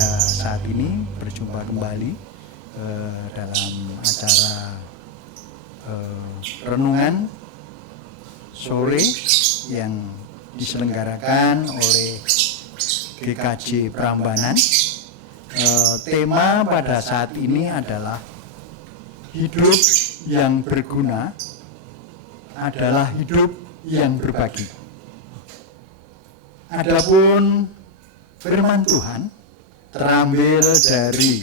pada saat ini berjumpa kembali dalam acara renungan sore yang diselenggarakan oleh GKJ Prambanan. Tema pada saat ini adalah hidup yang berguna adalah hidup yang berbagi. Adapun firman Tuhan terambil dari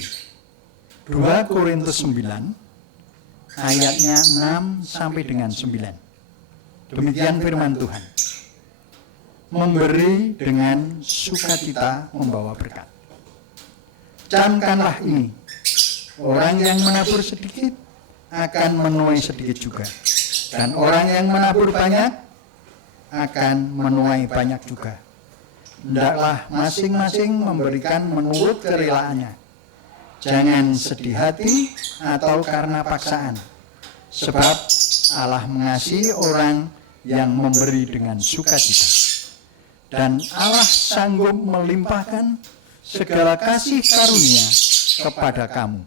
2 Korintus 9 ayatnya 6 sampai dengan 9. Demikian firman Tuhan. Memberi dengan sukacita membawa berkat. Camkanlah ini, orang yang menabur sedikit akan menuai sedikit juga, dan orang yang menabur banyak akan menuai banyak juga. Hendaklah masing-masing memberikan menurut kerelaannya. Jangan sedih hati atau karena paksaan, sebab Allah mengasihi orang yang memberi dengan sukacita. Dan Allah sanggup melimpahkan segala kasih karunia kepada kamu,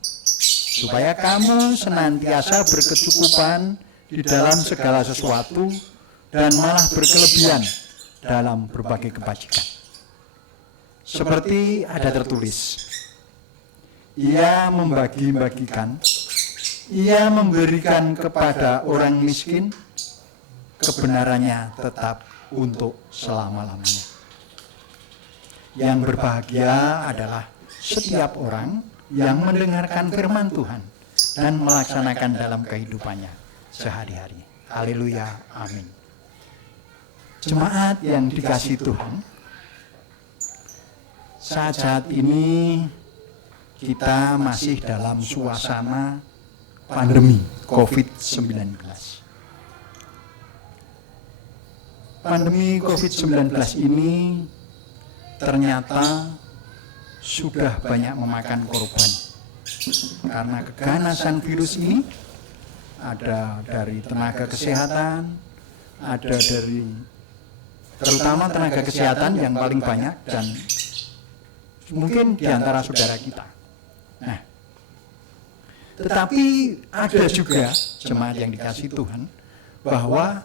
supaya kamu senantiasa berkecukupan di dalam segala sesuatu dan malah berkelebihan dalam berbagai kebajikan. Seperti ada tertulis, Ia membagi-bagikan, Ia memberikan kepada orang miskin, kebenarannya tetap untuk selama-lamanya. Yang berbahagia adalah setiap orang yang mendengarkan firman Tuhan dan melaksanakan dalam kehidupannya sehari-hari. Haleluya, amin. Jemaat yang dikasihi Tuhan, saat ini kita masih dalam suasana pandemi COVID-19. Pandemi COVID-19 ini ternyata sudah banyak memakan korban karena keganasan virus ini. Ada dari tenaga kesehatan, ada dari terutama tenaga kesehatan yang paling banyak, dan mungkin di antara saudara kita. Nah, tetapi ada juga jemaat yang dikasihi Tuhan bahwa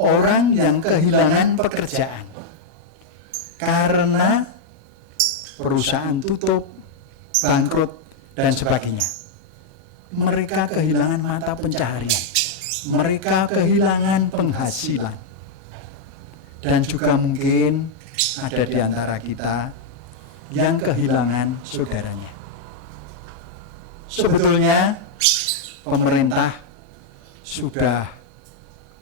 orang yang kehilangan pekerjaan karena perusahaan tutup, bangkrut, dan sebagainya. Mereka kehilangan mata pencaharian, mereka kehilangan penghasilan, dan juga mungkin ada di antara kita yang kehilangan saudaranya. Sebetulnya pemerintah sudah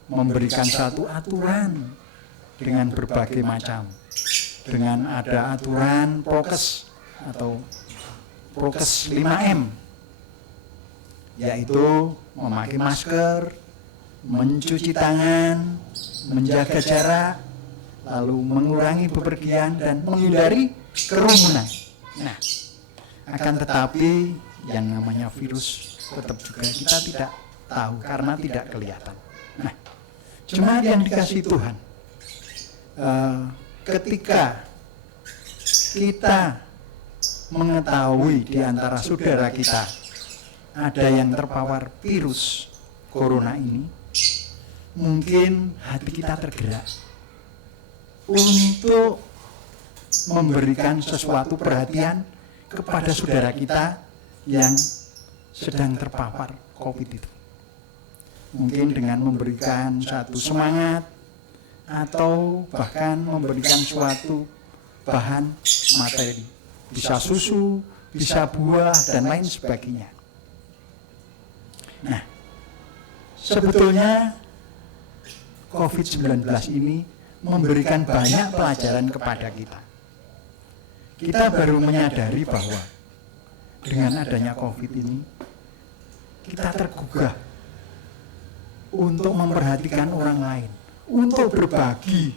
memberikan satu aturan dengan berbagai macam, dengan ada aturan prokes atau prokes 5M, yaitu memakai masker, mencuci tangan, menjaga jarak, lalu mengurangi bepergian dan menghindari kerumunan. Nah, akan tetapi yang namanya virus tetap juga kita tidak tahu karena tidak kelihatan. Nah, jemaat yang dikasihi Tuhan, ketika kita mengetahui di antara saudara kita ada yang terpapar virus corona ini, mungkin hati kita tergerak untuk memberikan sesuatu perhatian kepada saudara kita yang sedang terpapar COVID itu. Mungkin dengan memberikan satu semangat atau bahkan memberikan suatu bahan materi, bisa susu, bisa buah, dan lain sebagainya. Nah, sebetulnya COVID-19 ini memberikan banyak pelajaran kepada kita. Kita baru menyadari bahwa dengan adanya COVID ini, kita tergugah untuk memperhatikan orang lain, untuk berbagi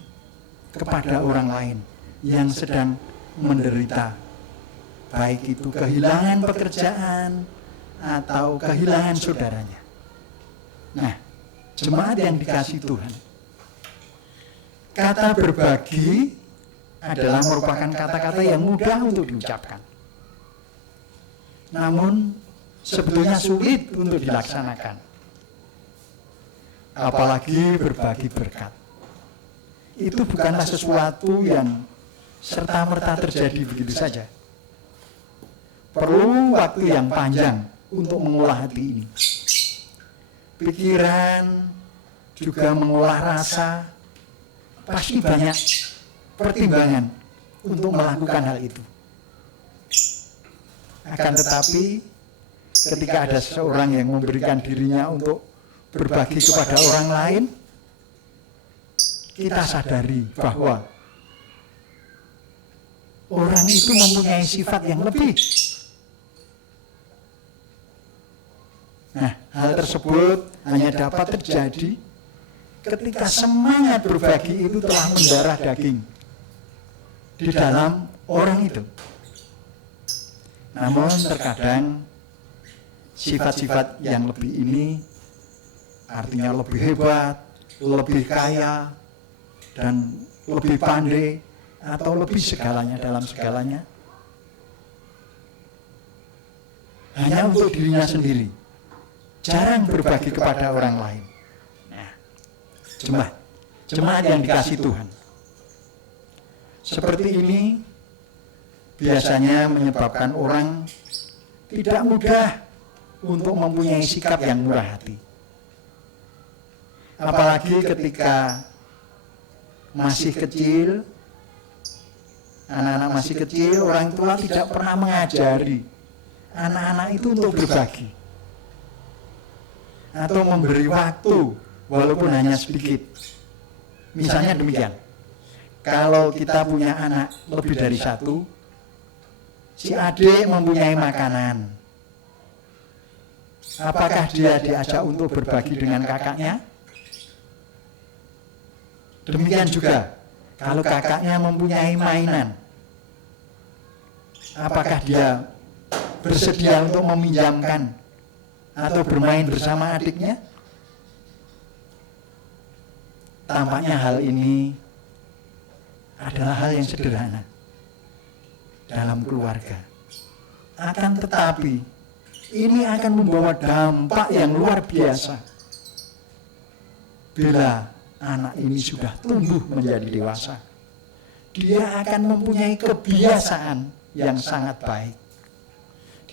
kepada orang lain yang sedang menderita, baik itu kehilangan pekerjaan atau kehilangan saudaranya. Nah, jemaat yang dikasihi Tuhan, kata berbagi adalah merupakan kata-kata yang mudah untuk diucapkan, namun sebetulnya sulit untuk dilaksanakan. Apalagi berbagi berkat. Itu bukanlah sesuatu yang serta-merta terjadi begitu saja. Perlu waktu yang panjang untuk mengolah hati ini. Pikiran, juga mengolah rasa, pasti banyak pertimbangan untuk melakukan hal itu. Akan tetapi, ketika ada seseorang yang memberikan dirinya untuk berbagi kepada orang lain, kita sadari bahwa orang itu mempunyai sifat yang lebih. Nah, hal tersebut hanya dapat terjadi ketika semangat berbagi itu telah mendarah daging di dalam orang itu. Namun terkadang sifat-sifat yang lebih ini artinya lebih hebat, lebih kaya, dan lebih pandai, atau lebih segalanya dalam segalanya, hanya untuk dirinya sendiri, jarang berbagi kepada orang lain. Nah, jemaat yang dikasihi Tuhan, seperti ini biasanya menyebabkan orang tidak mudah untuk mempunyai sikap yang murah hati. Apalagi ketika masih kecil, anak-anak masih kecil, orang tua tidak pernah mengajari anak-anak itu untuk berbagi atau memberi waktu walaupun hanya sedikit. Misalnya demikian, kalau kita punya anak lebih dari satu, si adik mempunyai makanan, apakah dia diajak untuk berbagi dengan kakaknya? Demikian juga, kalau kakaknya mempunyai mainan, apakah dia bersedia untuk meminjamkan atau bermain bersama adiknya? Tampaknya hal ini adalah hal yang sederhana dalam keluarga. Akan tetapi, ini akan membawa dampak yang luar biasa bila anak ini sudah tumbuh menjadi dewasa. Dia akan mempunyai kebiasaan yang sangat baik.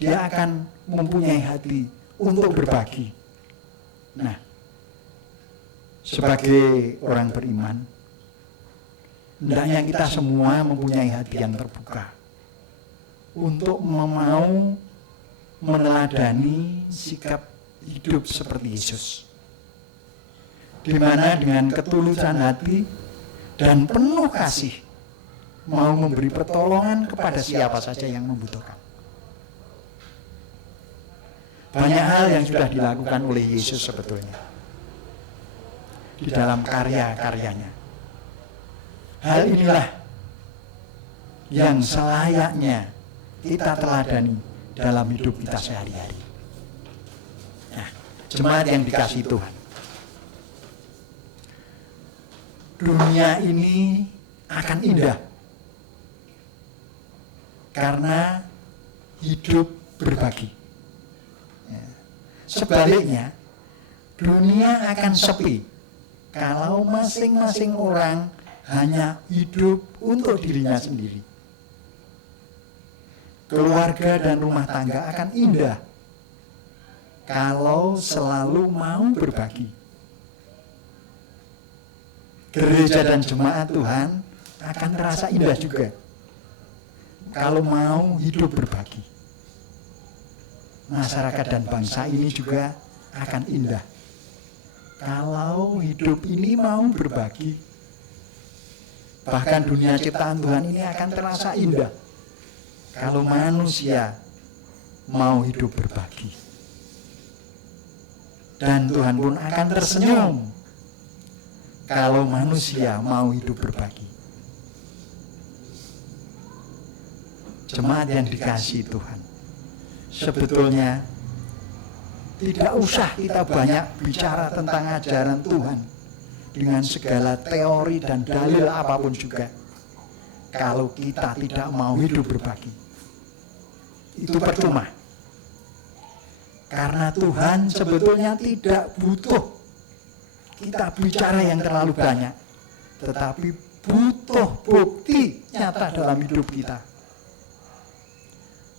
Dia akan mempunyai hati untuk berbagi. Nah, sebagai orang beriman, hendaknya kita semua mempunyai hati yang terbuka untuk mau meneladani sikap hidup seperti Yesus, di mana dengan ketulusan hati dan penuh kasih mau memberi pertolongan kepada siapa saja yang membutuhkan. Banyak hal yang sudah dilakukan oleh Yesus sebetulnya di dalam karya-karyanya. Hal inilah yang selayaknya kita teladani dalam hidup kita sehari-hari. Nah, jemaat yang dikasihi Tuhan, dunia ini akan indah karena hidup berbagi. Sebaliknya, dunia akan sepi kalau masing-masing orang hanya hidup untuk dirinya sendiri. Keluarga dan rumah tangga akan indah kalau selalu mau berbagi. Gereja dan jemaat Tuhan akan terasa indah juga kalau mau hidup berbagi. Masyarakat dan bangsa ini juga akan indah kalau hidup ini mau berbagi. Bahkan dunia ciptaan Tuhan ini akan terasa indah kalau manusia mau hidup berbagi. Dan Tuhan pun akan tersenyum kalau manusia mau hidup berbagi. Jemaat yang dikasihi Tuhan, sebetulnya tidak usah kita banyak bicara tentang ajaran Tuhan dengan segala teori dan dalil apapun juga, kalau kita tidak mau hidup berbagi. Itu percuma. Karena Tuhan sebetulnya tidak butuh kita bicara yang terlalu banyak, tetapi butuh bukti nyata dalam hidup kita.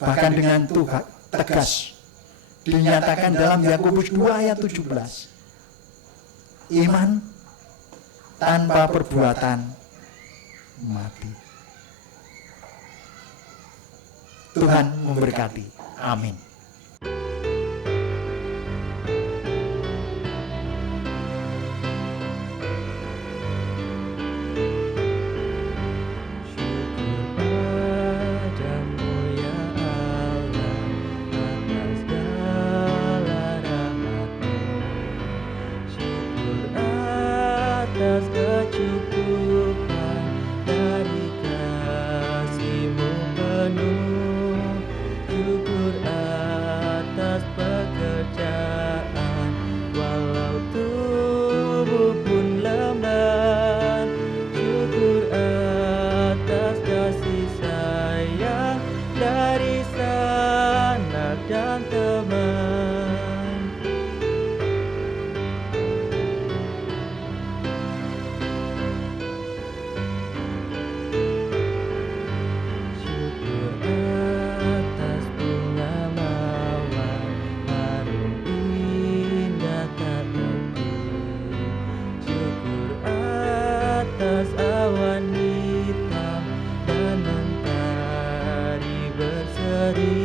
Bahkan dengan Tuhan tegas dinyatakan dalam Yakobus 2 ayat 17. Iman tanpa perbuatan mati. Tuhan memberkati. Amin. awan hitam dan mentari berseri.